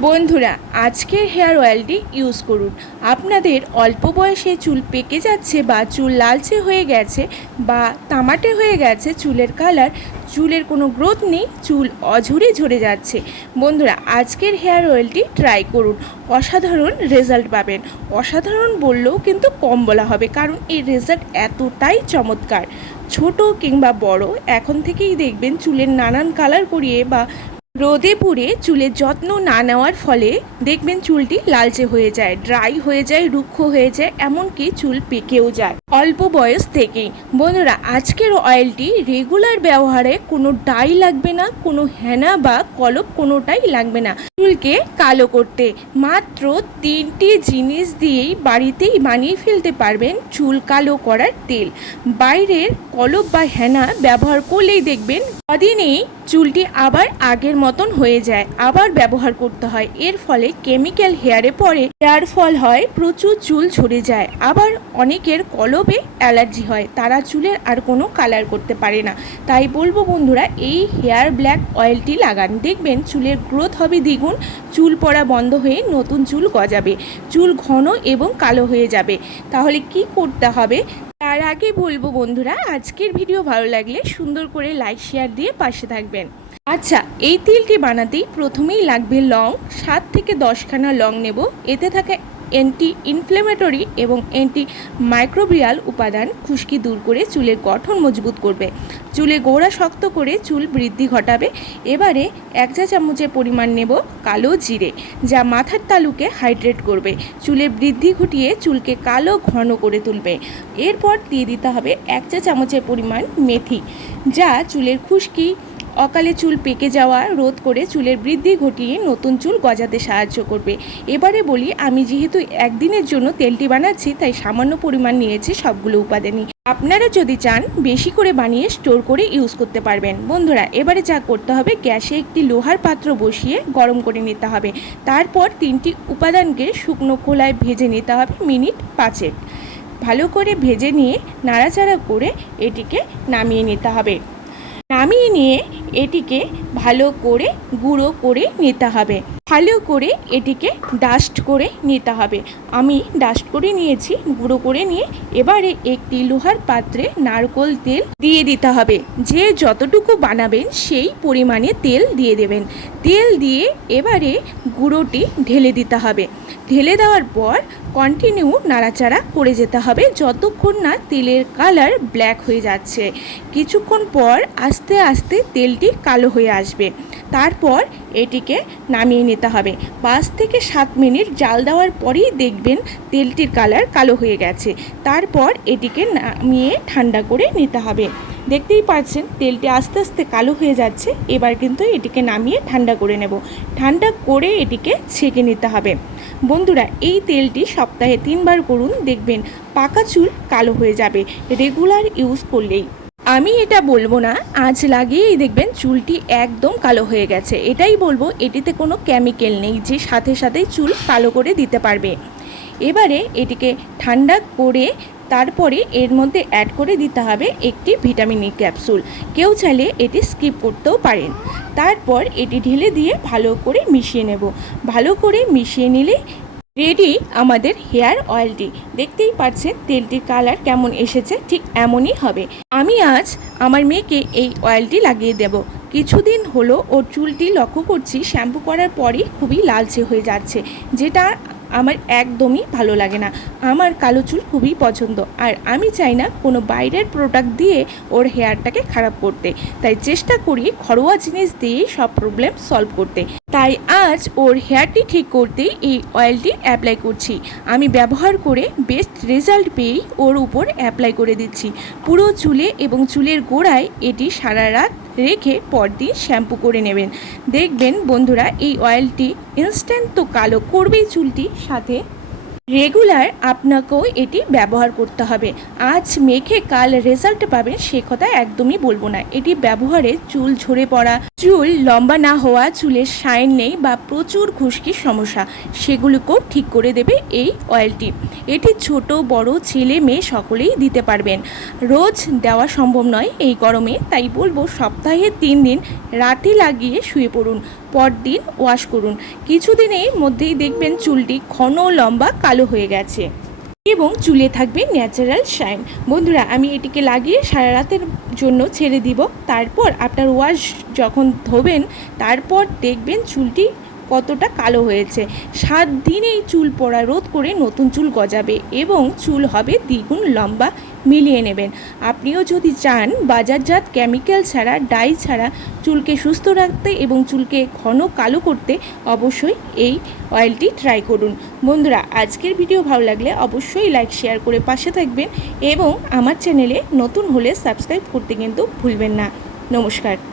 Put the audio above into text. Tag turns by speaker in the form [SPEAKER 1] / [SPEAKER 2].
[SPEAKER 1] বন্ধুরা, আজকের hair অয়েলটি use করুন। আপনাদের অল্প বয়সে চুল পেকে যাচ্ছে বা চুল লালচে হয়ে গেছে বা তামাটে হয়ে গেছে, চুলের কালার, চুলের কোনো গ্রোথ নেই, চুল অঝরে ঝরে যাচ্ছে। বন্ধুরা, আজকের হেয়ার অয়েলটি ট্রাই করুন। অসাধারণ রেজাল্ট পাবেন। অসাধারণ বললেও কিন্তু কম বলা হবে, কারণ এই রেজাল্ট এতটাই চমৎকার। ছোট কিংবা বড়, এখন থেকেই দেখবেন চুলের নানান কালার করিয়ে বা রোদে পুড়ে চুলের যত্ন না নেওয়ার ফলে দেখবেন চুলটি লালচে হয়ে যায়, ড্রাই হয়ে যায়, রুক্ষ হয়ে যায়, এমনকি চুল পেকেও যায়। অল্প বয়স থেকেই। বন্ধুরা, আজকের অয়েলটি রেগুলার ব্যবহারে কোনো ডাই লাগবে না, কোনো হেনা বা কলপ কোনোটাই লাগবে না। চুলকে কালো করতে মাত্র তিনটি জিনিস দিয়েই বাড়িতেই বানিয়ে ফেলতে পারবেন চুল কালো করার তেল। বাইরের কলপ বা হেনা ব্যবহার করলেই দেখবেন কদিনেই চুলটি আবার আগের মতন হয়ে যায়, আবার ব্যবহার করতে হয়। এর ফলে কেমিক্যাল হেয়ারে পড়ে হেয়ার ফল হয় প্রচুর চুল ঝরে যায়। আবার অনেকের কলবে অ্যালার্জি হয়, তারা চুলের আর কোনো কালার করতে পারে না। তাই বলব বন্ধুরা, এই হেয়ার ব্ল্যাক অয়েলটি লাগান। দেখবেন চুলের গ্রোথ হবে দ্বিগুণ, চুল পড়া বন্ধ হয়ে নতুন চুল গজাবে। চুল ঘন এবং কালো হয়ে যাবে। তাহলে কি করতে হবে? তার আগে বলব বন্ধুরা, আজকের ভিডিও ভালো লাগলে সুন্দর করে লাইক শেয়ার দিয়ে পাশে থাকবেন। আচ্ছা এই তিলটি বানাতেই প্রথমেই লাগবে লং, সাত থেকে দশখানা লং নেব। এতে থাকা অ্যান্টি ইনফ্লেমেটরি এবং অ্যান্টি মাইক্রোবিয়াল উপাদান খুশকি দূর করে চুলের গঠন মজবুত করবে। চুলে গোড়া শক্ত করে চুল বৃদ্ধি ঘটাবে। এবারে এক চা চামচের পরিমাণ নেব কালো জিরে, যা মাথার তালুকে হাইড্রেট করবে। চুলে বৃদ্ধি ঘটিয়ে চুলকে কালো ঘন করে তুলবে। এরপর দিয়ে দিতে হবে এক চা চামচের পরিমাণ মেথি, যা চুলের খুশকি অকালে চুল পেকে যাওয়া, রোধ করে চুলের বৃদ্ধি ঘটিয়ে নতুন চুল গজাতে সাহায্য করবে। এবারে বলি, আমি যেহেতু একদিনের জন্য তেলটি বানাচ্ছি, তাই সামান্য পরিমাণ নিয়েছি সবগুলো উপাদানই। আপনারা যদি চান, বেশি করে বানিয়ে স্টোর করে ইউজ করতে পারবেন। বন্ধুরা, এবারে যা করতে হবে, গ্যাসে একটি লোহার পাত্র বসিয়ে গরম করে নিতে হবে। তারপর তিনটি উপাদানকে শুকনো খোলায় ভেজে নিতে হবে মিনিট পাঁচেক। ভালো করে ভেজে নিয়ে নাড়াচাড়া করে এটিকে নামিয়ে নিতে হবে। নামিয়ে নিয়ে এটিকে ভালো করে গুঁড়ো করে নিতে হবে। ভালো করে এটিকে ডাস্ট করে নিতে হবে। আমি ডাস্ট করে নিয়েছি, গুঁড়ো করে নিয়ে এবারে একটি লোহার পাত্রে নারকোল তেল দিয়ে দিতে হবে। যে যতটুকু বানাবেন সেই পরিমাণে তেল দিয়ে দেবেন। তেল দিয়ে এবারে গুঁড়োটি ঢেলে দিতে হবে। ঢেলে দেওয়ার পর কন্টিনিউ নাড়াচাড়া করে যেতে হবে যতক্ষণ না তেলের কালার ব্ল্যাক হয়ে যাচ্ছে। কিছুক্ষণ পর আস্তে আস্তে তেলটি কালো হয়ে আসবে। তারপর এটিকে নামিয়ে নিতে হবে। পাঁচ থেকে সাত মিনিট জাল দেওয়ার পরেই দেখবেন তেলটির কালার কালো হয়ে গেছে। তারপর এটিকে নামিয়ে ঠান্ডা করে নিতে হবে। দেখতেই পাচ্ছেন, তেলটি আস্তে আস্তে কালো হয়ে যাচ্ছে। এবার কিন্তু এটিকে নামিয়ে ঠান্ডা করে নেব। ঠান্ডা করে এটিকে ছেঁকে নিতে হবে। বন্ধুরা, এই তেলটি সপ্তাহে তিনবার করুন। দেখবেন পাকা চুল কালো হয়ে যাবে। রেগুলার ইউজ করলেই। আমি এটা বলব না, আজ লাগিয়েই দেখবেন চুলটি একদম কালো হয়ে গেছে। এটাই বলব, এটিতে কোনো কেমিক্যাল নেই যে সাথে সাথেই চুল কালো করে দিতে পারবে। এবারে এটিকে ঠান্ডা করে তারপরে এর মধ্যে অ্যাড করে দিতে হবে একটি ভিটামিন ই ক্যাপসুল কেউ চাইলে এটি স্কিপ করতেও পারেন। তারপর এটি ঢেলে দিয়ে ভালো করে মিশিয়ে নেব। ভালো করে মিশিয়ে নিলে রেডি আমাদের হেয়ার অয়েলটি দেখতেই পাচ্ছেন তেলটির কালার কেমন এসেছে, ঠিক এমনই হবে। আমি আজ আমার মেয়েকে এই অয়েলটি লাগিয়ে দেব। কিছুদিন হলো ওর চুলটি লক্ষ্য করছি, শ্যাম্পু করার পরই খুবই লালচে হয়ে যাচ্ছে, যেটা আমার একদমই ভালো লাগে না। আমার কালো চুল খুবই পছন্দ, আর আমি চাই না কোনো বাইরের প্রোডাক্ট দিয়ে ওর হেয়ারটাকে খারাপ করতে। তাই চেষ্টা করি ঘরোয়া জিনিস দিয়ে সব প্রবলেম সলভ করতে। তাই আজ ওর হেয়ারটি ঠিক করতে এই অয়েলটি অ্যাপ্লাই করছি। আমি ব্যবহার করে বেস্ট রেজাল্ট পেয়েই ওর উপর অ্যাপ্লাই করে দিচ্ছি। পুরো চুলে এবং চুলের গোড়ায় এটি সারা রাত রেখে পরদিন শ্যাম্পু করে নেবেন। দেখবেন বন্ধুরা, এই অয়েলটি ইনস্ট্যান্ট তো কালো, করবেই চুলটি সাথে। রেগুলার আপনাকেও এটি ব্যবহার করতে হবে। আজ মেখে কাল রেজাল্ট পাবেন সে কথা একদমই বলব না। এটি ব্যবহারে চুল ঝরে পড়া, চুল লম্বা না হওয়া, চুলের শাইন নেই বা প্রচুর খুশকির সমস্যা, সেগুলোকেও ঠিক করে দেবে এই অয়েলটি এটি ছোট, বড়, ছেলে, মেয়ে সকলেই দিতে পারবেন। রোজ দেওয়া সম্ভব নয় এই গরমে, তাই বলব সপ্তাহে তিন দিন রাতে লাগিয়ে শুয়ে পড়ুন, পরদিন ওয়াশ করুন। কিছুদিনের মধ্যেই দেখবেন চুলটি ঘন, লম্বা কালো হয়ে গেছে। এবং চুলে থাকবে ন্যাচারাল শাইন বন্ধুরা, আমি এটিকে লাগিয়ে সারা রাতের জন্য ছেড়ে দিব। তারপর আপনার ওয়াশ যখন ধোবেন, তারপর দেখবেন চুলটি কতটা কালো হয়েছে। সাত দিনেই চুল পড়া রোধ করে নতুন চুল গজাবে এবং চুল হবে দ্বিগুণ লম্বা, মিলিয়ে নেবেন। আপনিও যদি চান বাজারজাত কেমিক্যাল ছাড়া, ডাই ছাড়া চুলকে সুস্থ রাখতে এবং চুলকে ঘন কালো করতে অবশ্যই এই অয়েলটি ট্রাই করুন। বন্ধুরা, আজকের ভিডিও ভালো লাগলে অবশ্যই লাইক শেয়ার করে পাশে থাকবেন এবং আমার চ্যানেলে নতুন হলে সাবস্ক্রাইব করতে কিন্তু ভুলবেন না। নমস্কার।